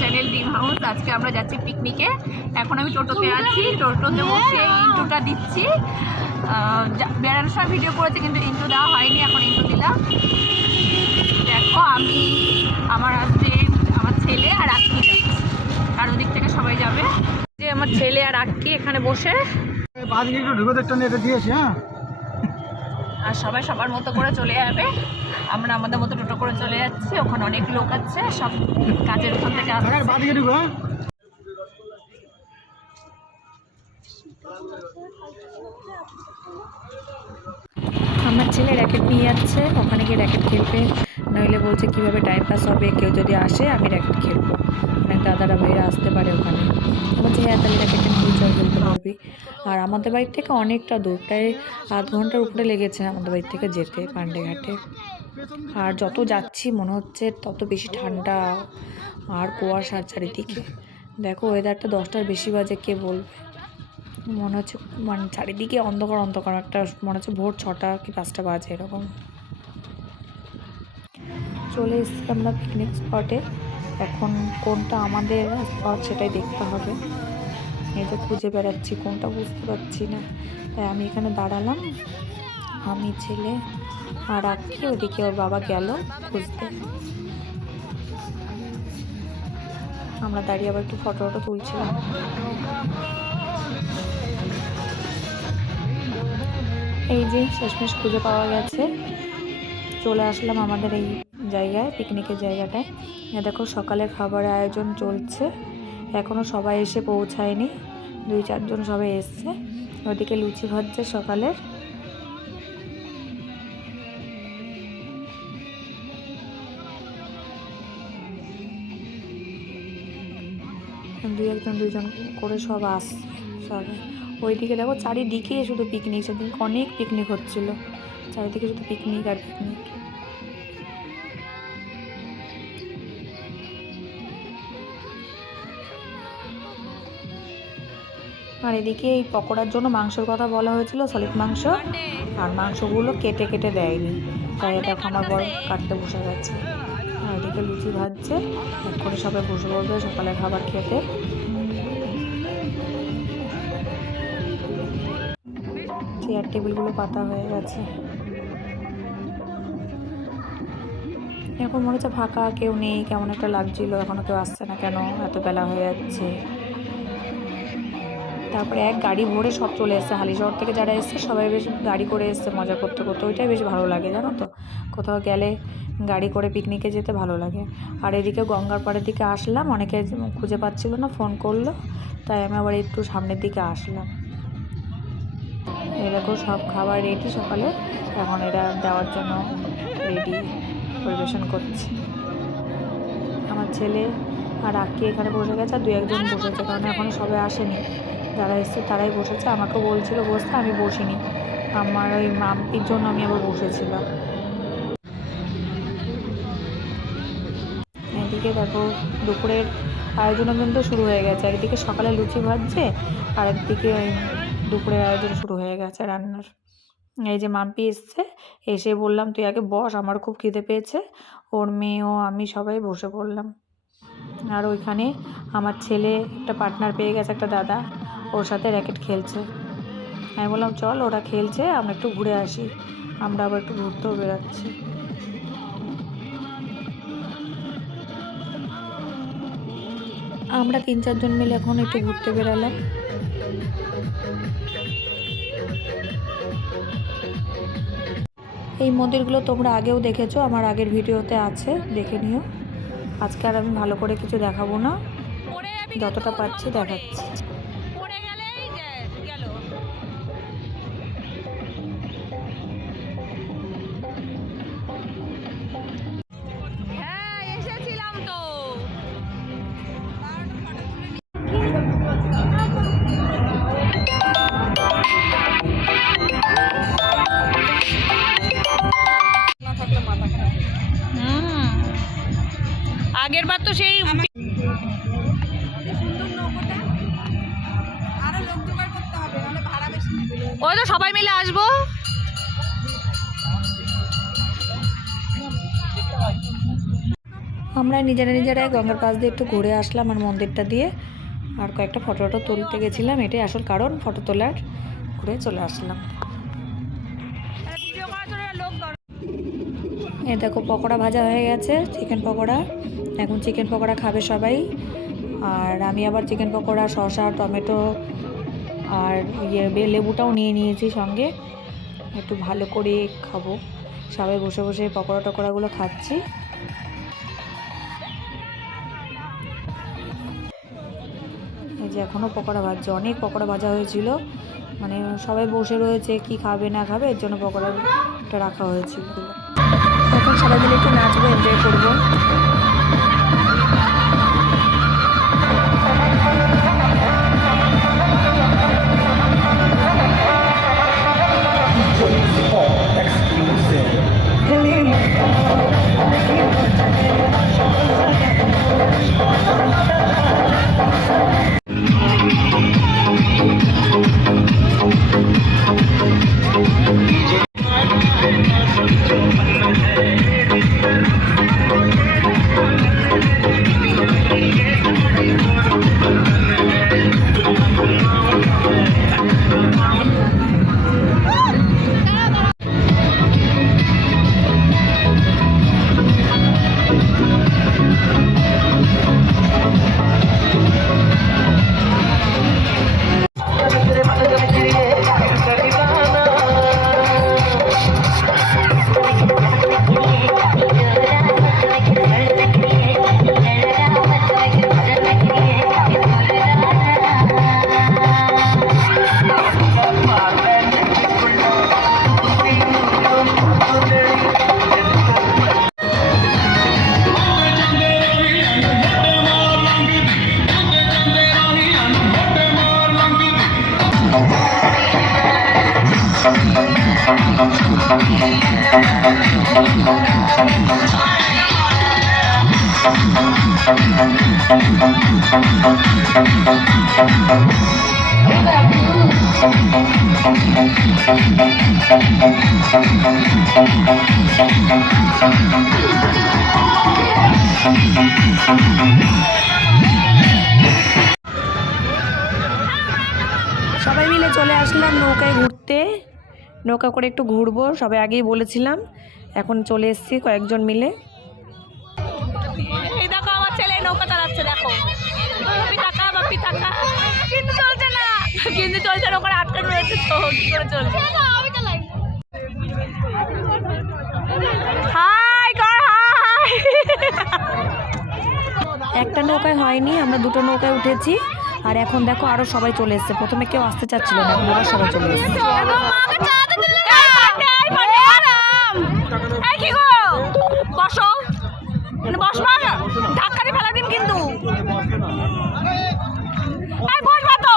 Channel ডিম house আজকে আমরা যাচ্ছি পিকনিকে এখন আমি টোটোতে আছি টোটোতে বসে ইন্টুটা দিচ্ছি। বেড়ানোর সময় ভিডিও করেছি, কিন্তু ইন্টু দেওয়া হয়নি, এখন ইন্টু দিলাম। দেখো আমি আমার হাজবেন্ড আমার ছেলে আর আক্কি যাচ্ছি। আর ওদিক থেকে সবাই যাবে। যে আমার ছেলে আর আক্কি এখানে বসে। বাদিকে একটু ঢুকে দেখতে এটা দিয়েছি হ্যাঁ? আর সবাই সবার মতো করে চলে যাবে। আমরা আমাদের মতো টোটো করে চলে যাচ্ছি। ওখানে অনেক লোক আছে সব কাজের ওখান থেকে আসছে। ঢাকার বাদিকে ঢুকো আমার ছেলে র্যাকেট নিয়ে যাচ্ছে, ওখানে গিয়ে র্যাকেট খেলবে। নইলে বলছে, কীভাবে টাইম পাস হবে? কেউ যদি আসে, আমি র্যাকেট খেলব। অনেক দাদারা ভাইরা আসতে পারে ওখানে। বলছে হ্যাঁ তাহলে র্যাকেটটা নিয়ে চল খেলতে পারবি। আর আমাদের বাড়ির থেকে অনেকটা দূর, প্রায় আধ ঘণ্টার উপরে লেগেছে আমাদের বাড়ির থেকে যেতে পান্ডেঘাটে। আর যত যাচ্ছি, মনে হচ্ছে তত বেশি ঠান্ডা। আর কুয়াশা চারিদিকে। দেখো ওয়েদারটা দশটার বেশি বাজে, কে বলবে? মনে হচ্ছে মানে চারিদিকে অন্ধকার অন্ধকার একটা, মনে হচ্ছে ভোর ছটা কি পাঁচটা বাজে এরকম। চলে এসেছি আমরা পিকনিক স্পটে এখন কোনটা আমাদের স্পট সেটাই দেখতে হবে। যে খুঁজে বেড়াচ্ছি, কোনটা বুঝতে পারছি না। তাই আমি এখানে দাঁড়ালাম। আমি ছেলে আর রাখি ওদিকে ওর বাবা গেল খুঁজতে। আমরা দাঁড়িয়ে আবার একটু ফটো ফটো তুলছিলাম। এই যে শেষমেশ খুঁজে পাওয়া গেছে। চলে আসলাম আমাদের এই জায়গায়, পিকনিকের জায়গাটায়। দেখো সকালে খাবারের আয়োজন চলছে। এখনও সবাই এসে পৌঁছায়নি। দুই চারজন সবাই এসছে। ওদিকে লুচি ভাজছে সকালের। দুই একজন, দুইজন করে সব আসছে। সবাই ওইদিকে দেখো চারিদিকে শুধু পিকনিক সেদিন অনেক পিকনিক হচ্ছিল। চারিদিকে শুধু পিকনিক আর পিকনিক আর এদিকে এই পকোড়ার জন্য মাংসের কথা বলা হয়েছিল, সলিড মাংস। আর মাংসগুলো কেটে কেটে দেয়নি। তাই দেখো আমার বড় কাটতে বসে গেছে। আর এদিকে লুচি ভাজছে। করে সবাই বসে পড়বে সকালে খাবার খেতে। চেয়ার টেবিলগুলো পাতা হয়ে গেছে। এখন মনে হচ্ছে ফাঁকা, কেউ নেই, কেমন একটা লাগছিল, এখনও কেউ আসছে না কেন? এত বেলা হয়ে যাচ্ছে। তারপরে এক গাড়ি ভরে সব চলে এসছে, হালিশহর থেকে যারা এসছে, সবাই বেশ গাড়ি করে এসছে, মজা করতে করতে। ওইটাই বেশ ভালো লাগে, জানো তো? কোথাও গেলে গাড়ি করে পিকনিকে যেতে ভালো লাগে। আর এদিকে গঙ্গার পাড়ের দিকে আসলাম, অনেকে খুঁজে পাচ্ছিল না ফোন করল, তাই আমি আবার একটু সামনের দিকে আসলাম। এরকম সব খাবার রেডি সকালে। এখন এরা দেওয়ার জন্য রেডি পরিবেশন করছে। আমার ছেলে আর আক্কি এখানে বসে গেছে, আর দু একজন বসেছে, কারণ এখনও সবাই আসেনি। যারা এসছে তারাই বসেছে। আমাকে বলছিল বসতে, আমি বসিনি। আমার ওই মাম্পির জন্য আমি আবার বসেছিলাম। এদিকে দেখো, দুপুরের আয়োজন কিন্তু শুরু হয়ে গেছে। একদিকে সকালে লুচি ভাজছে আর একদিকে ওই দুপুরের আয়োজন শুরু হয়ে গেছে রান্নার। এই যে মাম্পি এসছে, এসে বললাম, তুই আগে বস, আমার খুব খিদে পেয়েছে। ওর মেয়েও আমি সবাই বসে পড়লাম। আর ওইখানে আমার ছেলে, একটা পার্টনার পেয়ে গেছে, একটা দাদা, ওর সাথে র্যাকেট খেলছে। আমি বললাম, চল, ওরা খেলছে, আমরা একটু ঘুরে আসি। আমরা আবার একটু ঘুরতেও বেরোচ্ছি। আমরা তিন চারজন মিলে এখন একটু ঘুরতে বেরালাম। এই মন্দিরগুলো তোমরা আগেও দেখেছ আমার আগের ভিডিওতে আছে দেখে নিও। আজকে আর আমি ভালো করে কিছু দেখাবো না। যতটা পারছি দেখাচ্ছি। আমরা নিজেরা নিজেরাই গঙ্গার পাশ দিয়ে একটু ঘুরে আসলাম আর মন্দিরটা দিয়ে। আর কয়েকটা ফটো টটো তুলতে গেছিলাম, এটাই আসল কারণ, ফটো তোলার। ঘুরে চলে আসলাম। এ দেখো, পকোড়া ভাজা হয়ে গেছে চিকেন পকোড়া। এখন চিকেন পকোড়া খাবে সবাই। আর আমি আবার চিকেন পকোড়া, শসা, টমেটো আর ইয়ে লেবুটাও নিয়ে নিয়েছি সঙ্গে। একটু ভালো করে খাব। সবাই বসে বসে পকোড়া টকোড়াগুলো খাচ্ছি। যে এখনও পকোড়া ভাজছে অনেক পকোড়া ভাজা হয়েছিল মানে সবাই বসে রয়েছে কি খাবে না খাবে, এর জন্য পকোড়াটা রাখা হয়েছিল। এখন সবাই মিলে একটু নাচবো এনজয় করব। সবাই মিলে চলে আসলাম নৌকায় ঘুরতে। নৌকা করে একটু ঘুরবো সবাই আগেই বলেছিলাম। এখন চলে এসেছি কয়েকজন মিলে। এই দেখো আমার ছেলে নৌকা চালাচ্ছে দেখো। কিন্তু চলছে না। কিন্তু চলছে না ওখানে আটকানো রয়েছে তো কি করে চলছে হাই কর হাই। একটা নৌকায় হয়নি আমরা দুটো নৌকায় উঠেছি। আর এখন দেখো আরও সবাই চলে এসেছে। প্রথমে কেউ আসতে চাচ্ছিল না এখন আবার সবাই চলে এসেছে। কি গো? বসো। মানে বসবা ধাক্কা দিয়ে ফেলা দিন কিন্তু। বসবা তো।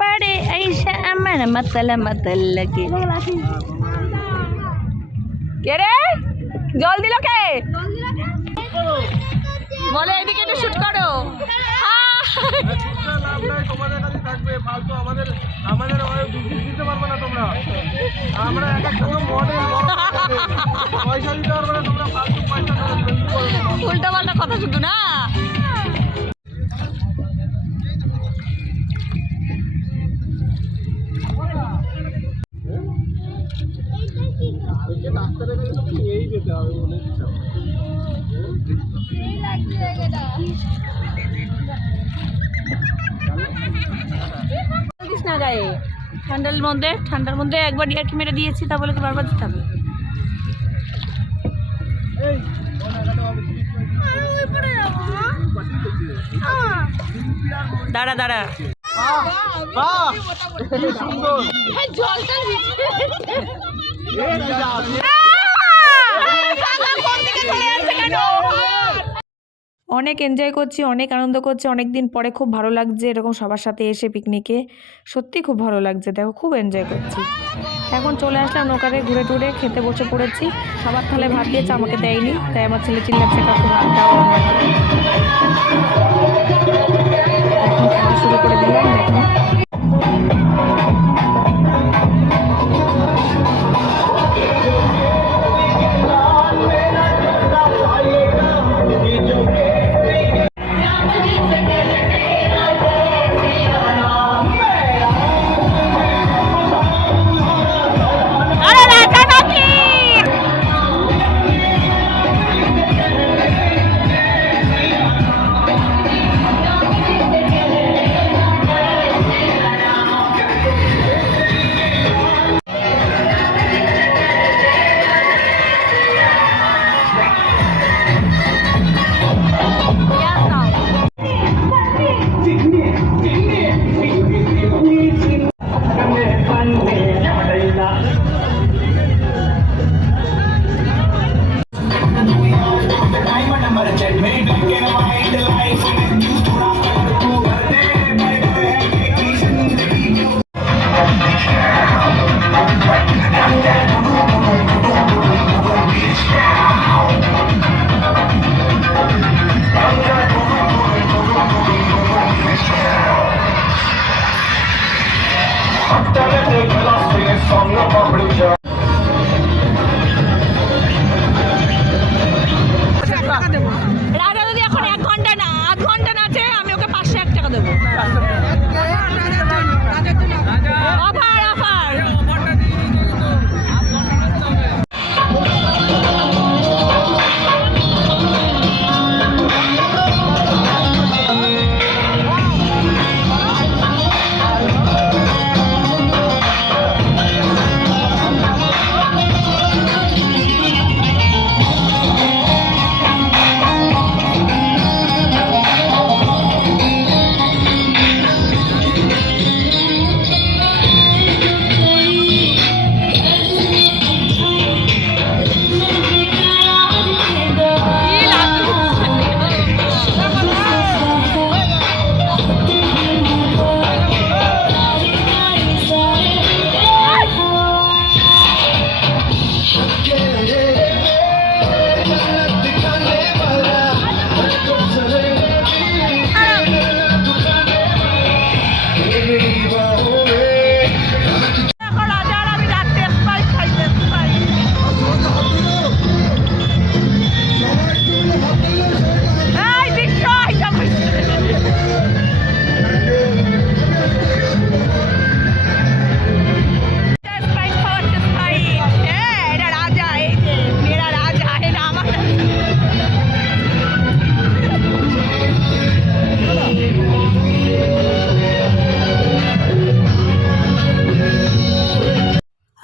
পারে ऐसा আমার মাতালা মাতাল লাগে। কে রে? জল দিল কে? বলে এদিকে একটু শুট করো। উল্টা পাল্টা কথা শুধু আমাদের না গায়ে ঠান্ডার মধ্যে ঠান্ডার মধ্যে একবার ইয়ার্কি মেরে দিয়েছি তা বলে বারবার দিতে হবে। দাঁড়া দাঁড়া। কি অনেক এনজয় করছি, অনেক আনন্দ করছি অনেক দিন পরে খুব ভালো লাগছে এরকম সবার সাথে এসে পিকনিকে সত্যি খুব ভালো লাগছে, দেখো খুব এনজয় করছি। এখন চলে আসলাম নৌকাতে ঘুরে টুরে, খেতে বসে পড়েছি। সবার তাহলে ভাত দিয়েছে, আমাকে দেয়নি, তাই আমার ছেলে চিল্লাচ্ছে, কাকু ভাত দাও। এখন খাওয়া শুরু করে দিলাম।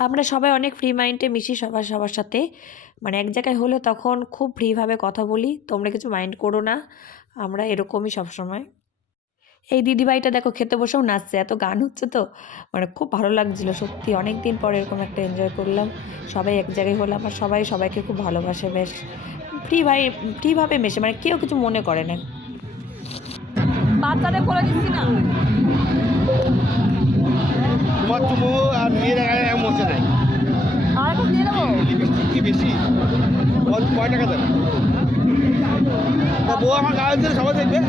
আমরা সবাই অনেক ফ্রি মাইন্ডে মিশি সবার সবার সাথে। মানে এক জায়গায় হলে তখন খুব ফ্রিভাবে কথা বলি। তোমরা কিছু মাইন্ড করো না। আমরা এরকমই সবসময়। এই দিদিভাইটা দেখো খেতে বসেও নাচছে। এত গান হচ্ছে তো। মানে খুব ভালো লাগছিল সত্যি। অনেক দিন পর এরকম একটা এনজয় করলাম। সবাই এক জায়গায় হলাম আর সবাই সবাইকে খুব ভালোবাসে। বেশ ফ্রি ভাই ফ্রিভাবে মেশে। মানে কেউ কিছু মনে করে না। বাচ্চাদের করে দিচ্ছি না। তোমার আর মেয়ের মধ্যে নাই লিপস্টিক কি বেশি কয় টাকা দেবে? তা বউ আমার গায়ে দিলে সবাই দেখবে।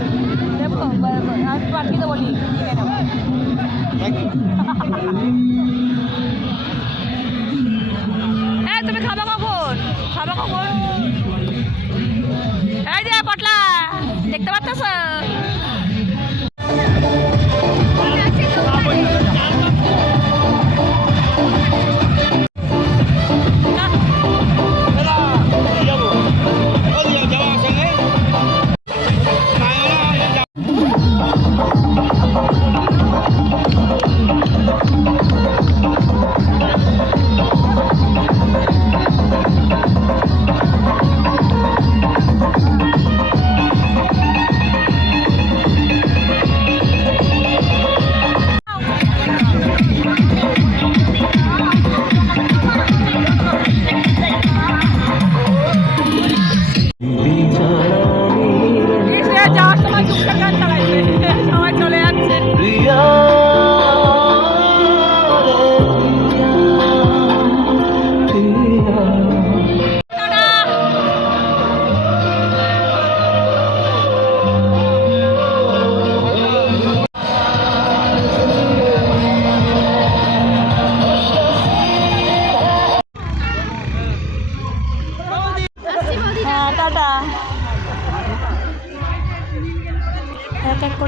এই তুমি খাবা কখন? খাবা কখন? এই যে পটলা দেখতে পাচ্ছ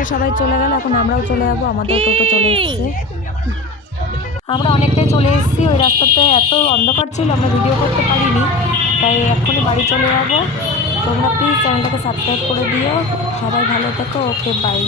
করে সবাই চলে গেল এখন আমরাও চলে যাব আমাদের টোটো চলে এসেছে। আমরা অনেকটাই চলে এসেছি ওই রাস্তাতে এত অন্ধকার ছিল আমরা ভিডিও করতে পারিনি তাই এক্ষুনি বাড়ি চলে যাব। তোমরা প্লিজ চ্যানেলটাকে সাবস্ক্রাইব করে দিও। সবাই ভালো থেকো ওকে বাই